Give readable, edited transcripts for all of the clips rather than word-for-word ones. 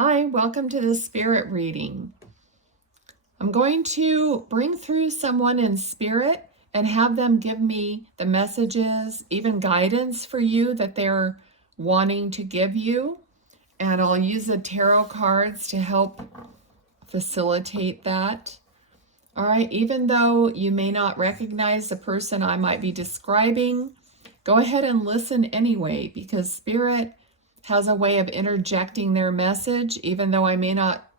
Hi, welcome to the spirit reading. I'm going to bring through someone in spirit and have them give me the messages, even guidance for you that they're wanting to give you. And I'll use the tarot cards to help facilitate that. All right, even though you may not recognize the person I might be describing, go ahead and listen anyway, because Spirit has a way of interjecting their message, even though I may not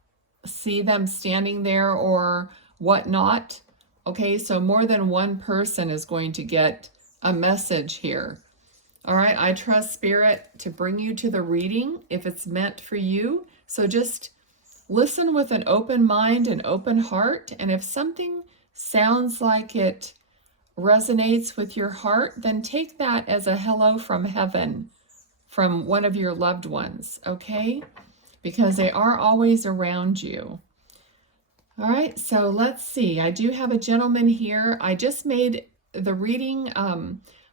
see them standing there or whatnot. Okay, so more than one person is going to get a message here. All right, I trust Spirit to bring you to the reading if it's meant for you. So just listen with an open mind and open heart. And if something sounds like it resonates with your heart, then take that as a hello from heaven from one of your loved ones, okay? Because they are always around you. All right, so let's see. I do have a gentleman here. I just made the reading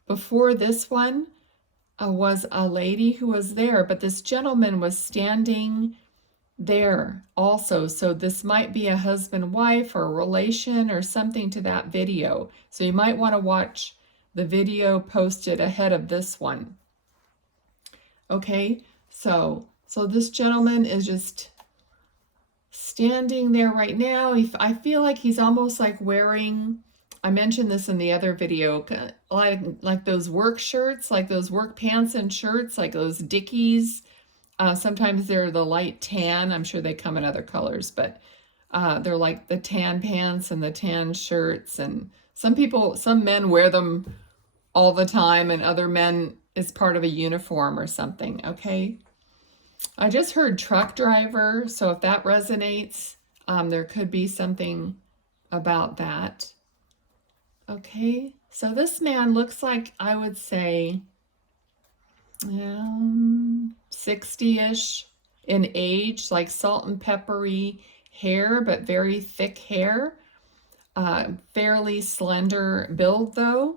before this one was a lady who was there, but this gentleman was standing there also. So this might be a husband-wife or a relation or something to that video. So you might want to watch the video posted ahead of this one. Okay, so this gentleman is just standing there right now. I feel like he's almost like wearing, I mentioned this in the other video, like those work shirts, like those work pants and shirts, like those Dickies. Sometimes they're the light tan. I'm sure they come in other colors, but they're like the tan pants and the tan shirts. And some men wear them all the time, and other men is part of a uniform or something, okay? I just heard truck driver, so if that resonates, there could be something about that. Okay, so this man looks like, I would say, 60-ish in age, like salt and peppery hair, but very thick hair. Fairly slender build though.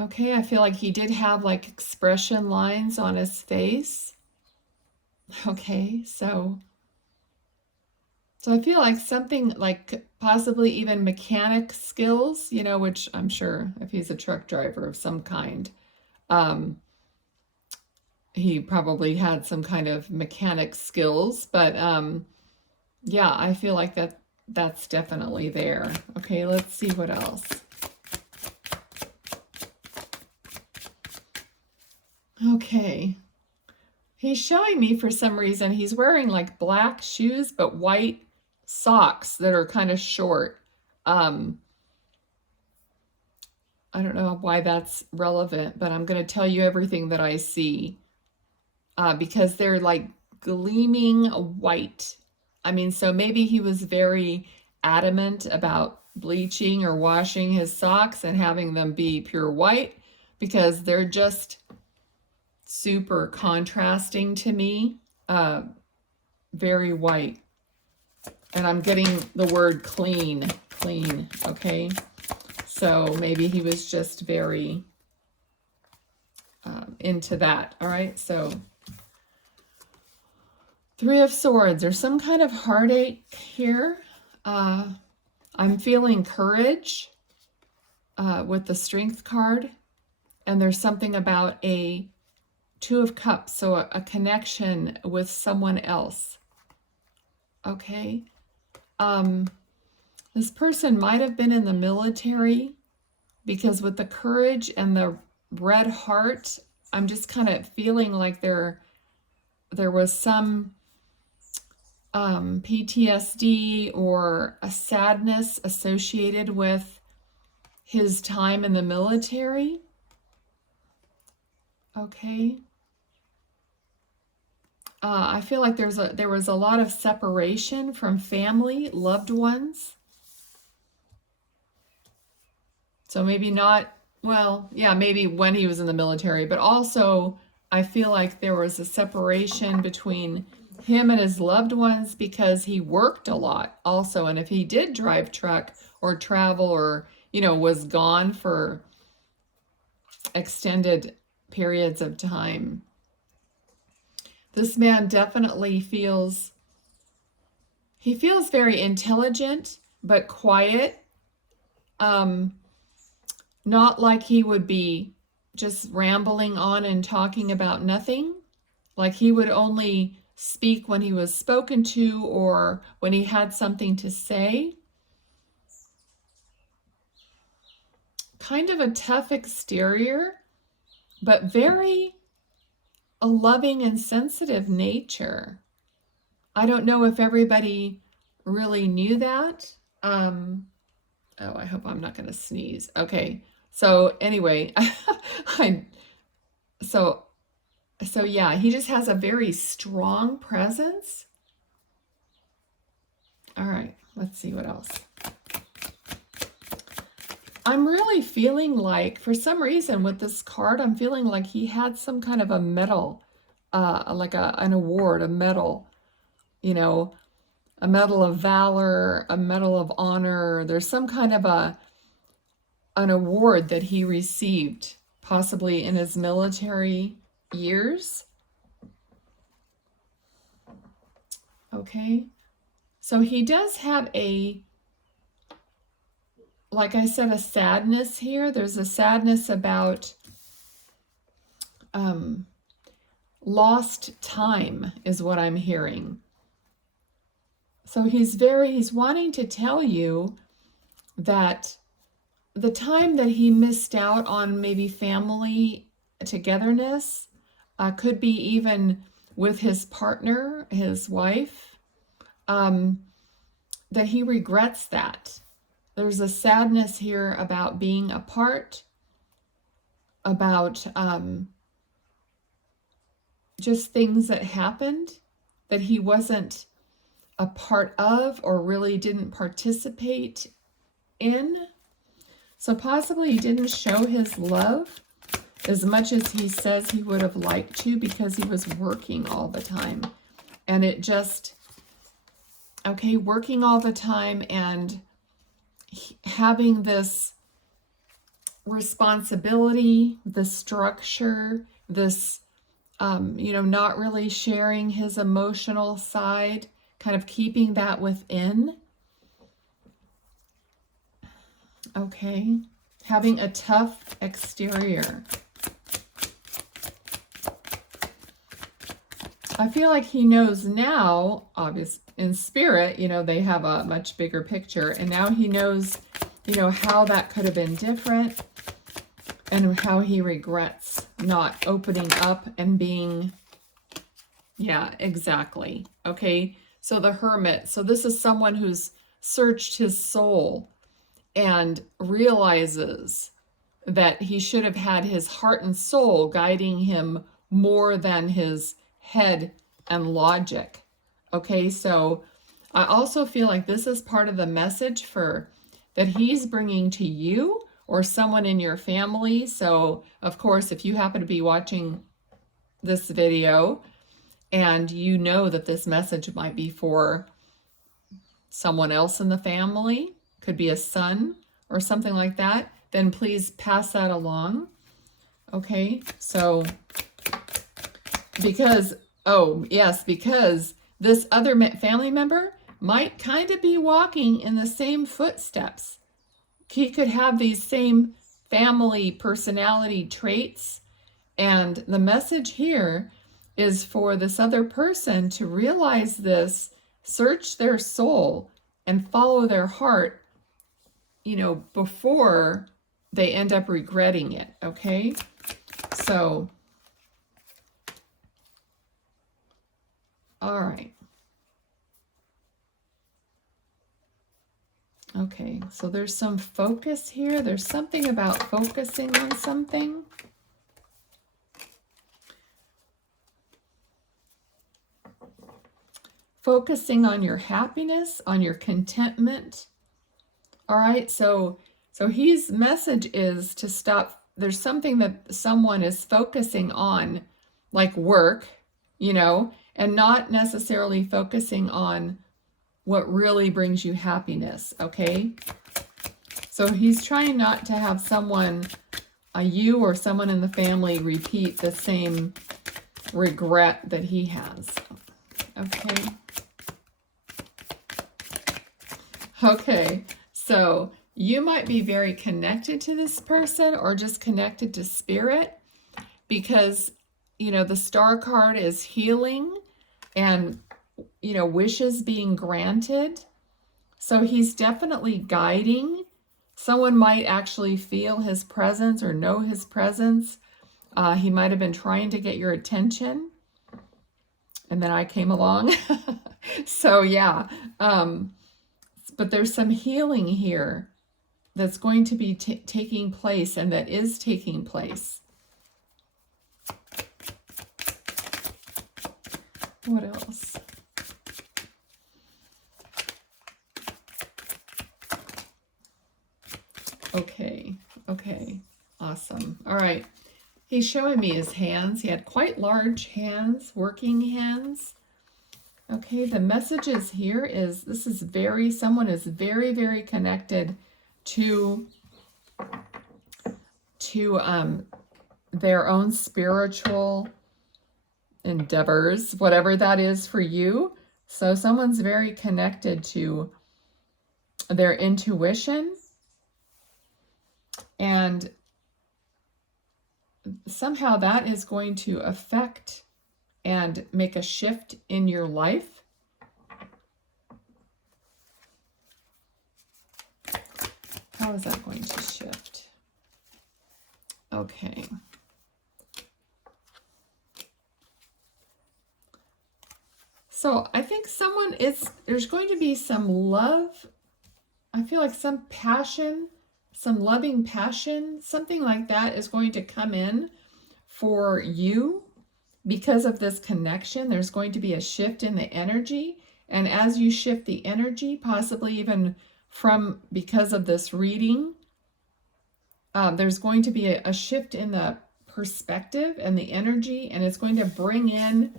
Okay, I feel like he did have like expression lines on his face. Okay, so I feel like something like possibly even mechanic skills, which I'm sure if he's a truck driver of some kind, he probably had some kind of mechanic skills, but yeah, I feel like that's definitely there. Okay, let's see what else. Okay. He's showing me for some reason he's wearing like black shoes but white socks that are kind of short. I don't know why that's relevant, but I'm going to tell you everything that I see because they're like gleaming white. I mean, so maybe he was very adamant about bleaching or washing his socks and having them be pure white because they're just super contrasting to me. Very white. And I'm getting the word clean, okay? So maybe he was just very into that, all right? So Three of Swords, there's some kind of heartache here. I'm feeling courage with the Strength card. And there's something about a Two of Cups, so a connection with someone else. Okay. This person might have been in the military because with the courage and the red heart, I'm just kind of feeling like there was some PTSD or a sadness associated with his time in the military. Okay. I feel like there was a lot of separation from family, loved ones. So maybe not, well, yeah, maybe when he was in the military, but also I feel like there was a separation between him and his loved ones because he worked a lot also. And if he did drive truck or travel or, was gone for extended periods of time, This man definitely feels, he feels very intelligent, but quiet. Not like he would be just rambling on and talking about nothing. Like he would only speak when he was spoken to or when he had something to say. Kind of a tough exterior, but very a loving and sensitive nature. I don't know if everybody really knew that. Oh, I hope I'm not going to sneeze. Okay. So anyway, so yeah, he just has a very strong presence. All right, let's see what else. I'm really feeling like, for some reason with this card, I'm feeling like he had some kind of a medal, like an award, a medal, you know, a medal of valor, a medal of honor. There's some kind of an award that he received, possibly in his military years. Okay, so he does have like I said, a sadness here. There's a sadness about lost time is what I'm hearing. So he's wanting to tell you that the time that he missed out on maybe family togetherness, could be even with his partner, his wife, that he regrets that. There's a sadness here about being apart, about just things that happened that he wasn't a part of or really didn't participate in. So possibly he didn't show his love as much as he says he would have liked to because he was working all the time. And it just, okay, working all the time and having this responsibility, the structure, this, not really sharing his emotional side, kind of keeping that within. Okay, having a tough exterior. I feel like he knows now, obviously, in spirit, they have a much bigger picture, and now he knows, how that could have been different, and how he regrets not opening up and being, yeah, exactly. Okay, so the Hermit. So this is someone who's searched his soul and realizes that he should have had his heart and soul guiding him more than his head and logic. Okay, so I also feel like this is part of the message that he's bringing to you or someone in your family. So of course, if you happen to be watching this video and you know that this message might be for someone else in the family, could be a son or something like that, then please pass that along. Okay, so because this other family member might kind of be walking in the same footsteps. He could have these same family personality traits. And the message here is for this other person to realize this, search their soul, and follow their heart, before they end up regretting it, okay? So, all right. Okay, so there's some focus here. There's something about focusing on something. Focusing on your happiness, on your contentment. All right, so his message is to stop. There's something that someone is focusing on, like work, and not necessarily focusing on what really brings you happiness, okay? So he's trying not to have someone, you or someone in the family, repeat the same regret that he has. Okay. Okay, so you might be very connected to this person or just connected to spirit because, you know, the star card is healing and, you know, wishes being granted. So he's definitely guiding. Someone might actually feel his presence or know his presence. He might have been trying to get your attention. And then I came along. So yeah, but there's some healing here that's going to be taking place and that is taking place. What else? Okay, awesome. All right. He's showing me his hands. He had quite large hands, working hands. Okay, the messages here is this is someone is very, very connected to their own spiritual endeavors, whatever that is for you. So someone's very connected to their intuition, and somehow that is going to affect and make a shift in your life. How is that going to shift? Okay. So I think there's going to be some love. I feel like some passion, some loving passion, something like that is going to come in for you because of this connection. There's going to be a shift in the energy. And as you shift the energy, possibly even because of this reading, there's going to be a shift in the perspective and the energy, and it's going to bring in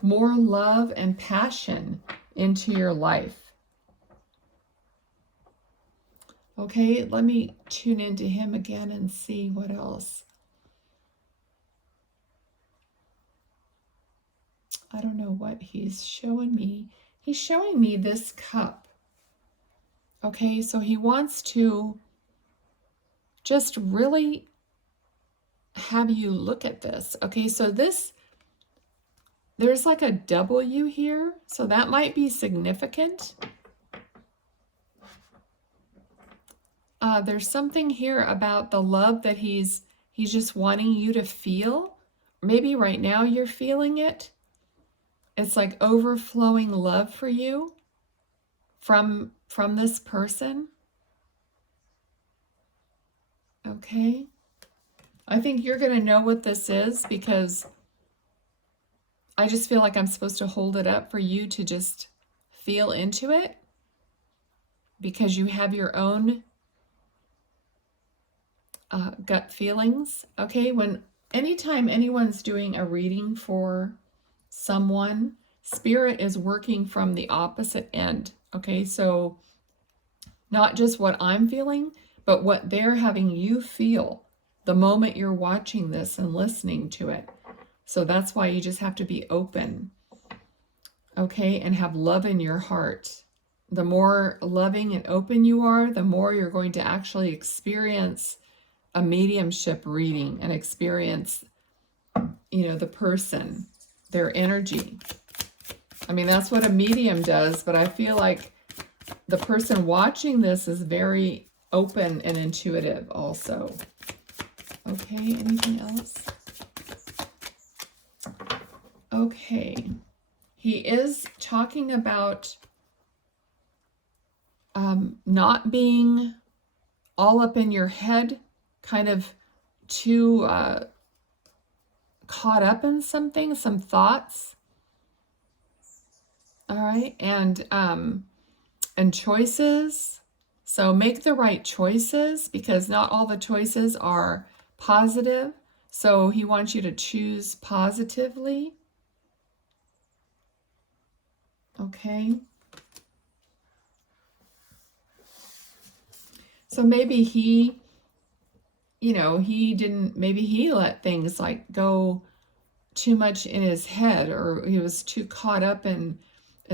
more love and passion into your life. Okay, let me tune into him again and see what else. I don't know what he's showing me. He's showing me this cup. Okay, so he wants to just really have you look at this. Okay, so there's like a W here, so that might be significant. There's something here about the love that he's just wanting you to feel. Maybe right now you're feeling it. It's like overflowing love for you from this person. Okay. I think you're going to know what this is because I just feel like I'm supposed to hold it up for you to just feel into it because you have your own gut feelings. Okay, anytime anyone's doing a reading for someone, spirit is working from the opposite end. Okay, so not just what I'm feeling, but what they're having you feel the moment you're watching this and listening to it. So that's why you just have to be open, okay, and have love in your heart. The more loving and open you are, the more you're going to actually experience a mediumship reading and experience, the person, their energy. I mean, that's what a medium does, but I feel like the person watching this is very open and intuitive also. Okay, anything else? Okay, he is talking about not being all up in your head, kind of too caught up in something, some thoughts. All right, and choices. So make the right choices because not all the choices are positive. So he wants you to choose positively. Okay. So maybe maybe he let things like go too much in his head, or he was too caught up in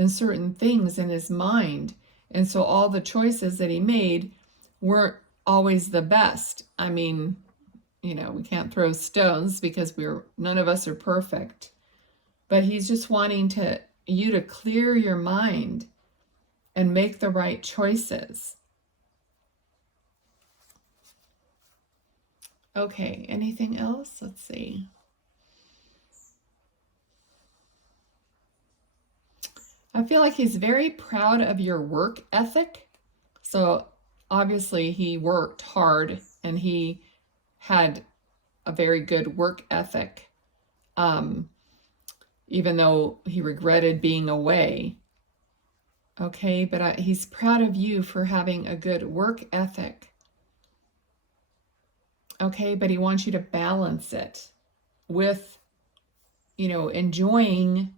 certain things in his mind. And so all the choices that he made weren't always the best. I mean, you know, we can't throw stones because none of us are perfect. But he's just wanting you to clear your mind and make the right choices. Okay, anything else? Let's see. I feel like he's very proud of your work ethic. So obviously he worked hard and he had a very good work ethic, even though he regretted being away. Okay, but he's proud of you for having a good work ethic. Okay, but he wants you to balance it with, you know, enjoying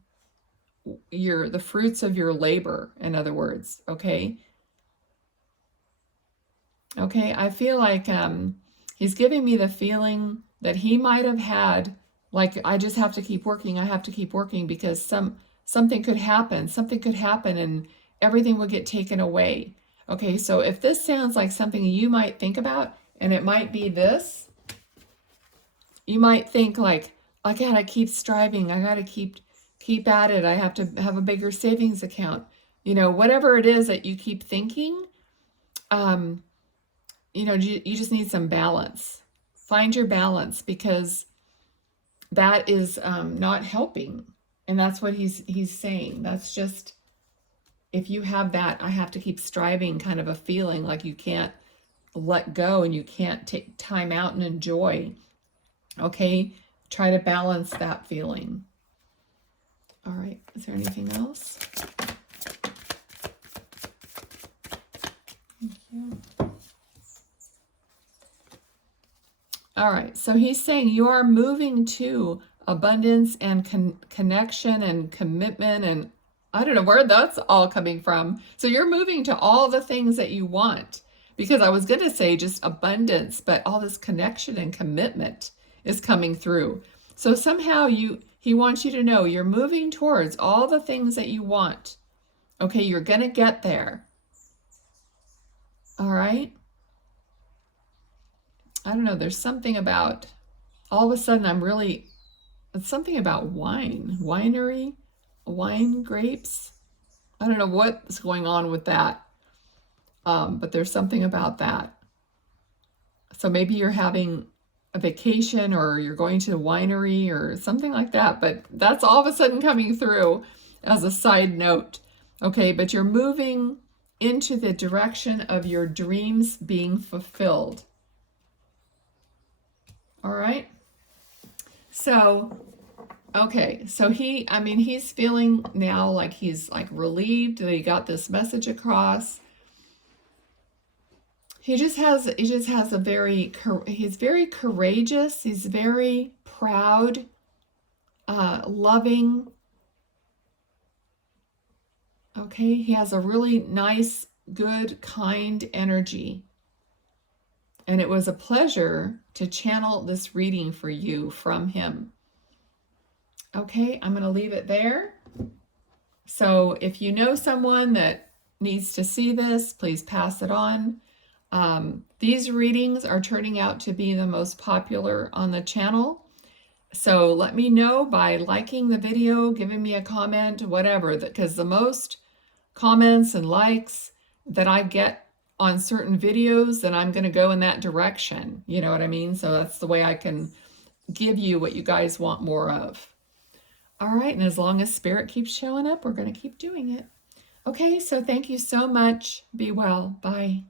the fruits of your labor, in other words. Okay. Okay, I feel like he's giving me the feeling that he might have had, like, I just have to keep working, I have to keep working because something could happen and everything would get taken away. Okay, so if this sounds like something you might think about, and it might be this, you might think like, I gotta keep striving, I gotta keep at it, I have to have a bigger savings account. You know, whatever it is that you keep thinking, you know, you just need some balance. Find your balance, because that is not helping. And that's what he's saying. That's just, if you have that, I have to keep striving kind of a feeling, like you can't let go and you can't take time out and enjoy. Okay, try to balance that feeling. All right, is there anything else? Thank you. All right, so he's saying you are moving to abundance and connection and commitment, and I don't know where that's all coming from. So you're moving to all the things that you want, because I was going to say just abundance, but all this connection and commitment is coming through. So somehow he wants you to know you're moving towards all the things that you want. Okay, you're going to get there. All right. I don't know, there's something about, all of a sudden it's something about winery, wine grapes. I don't know what's going on with that, but there's something about that. So maybe you're having a vacation, or you're going to a winery or something like that, but that's all of a sudden coming through as a side note. Okay, but you're moving into the direction of your dreams being fulfilled. All right. So, okay. So he's feeling now like he's like relieved that he got this message across. He has a he's very courageous. He's very proud, loving. Okay. He has a really nice, good, kind energy. And it was a pleasure to channel this reading for you from him. Okay, I'm going to leave it there. So if you know someone that needs to see this, please pass it on. These readings are turning out to be the most popular on the channel. So let me know by liking the video, giving me a comment, whatever, because the most comments and likes that I get on certain videos, then I'm going to go in that direction. You know what I mean? So that's the way I can give you what you guys want more of. All right. And as long as Spirit keeps showing up, we're going to keep doing it. Okay. So thank you so much. Be well. Bye.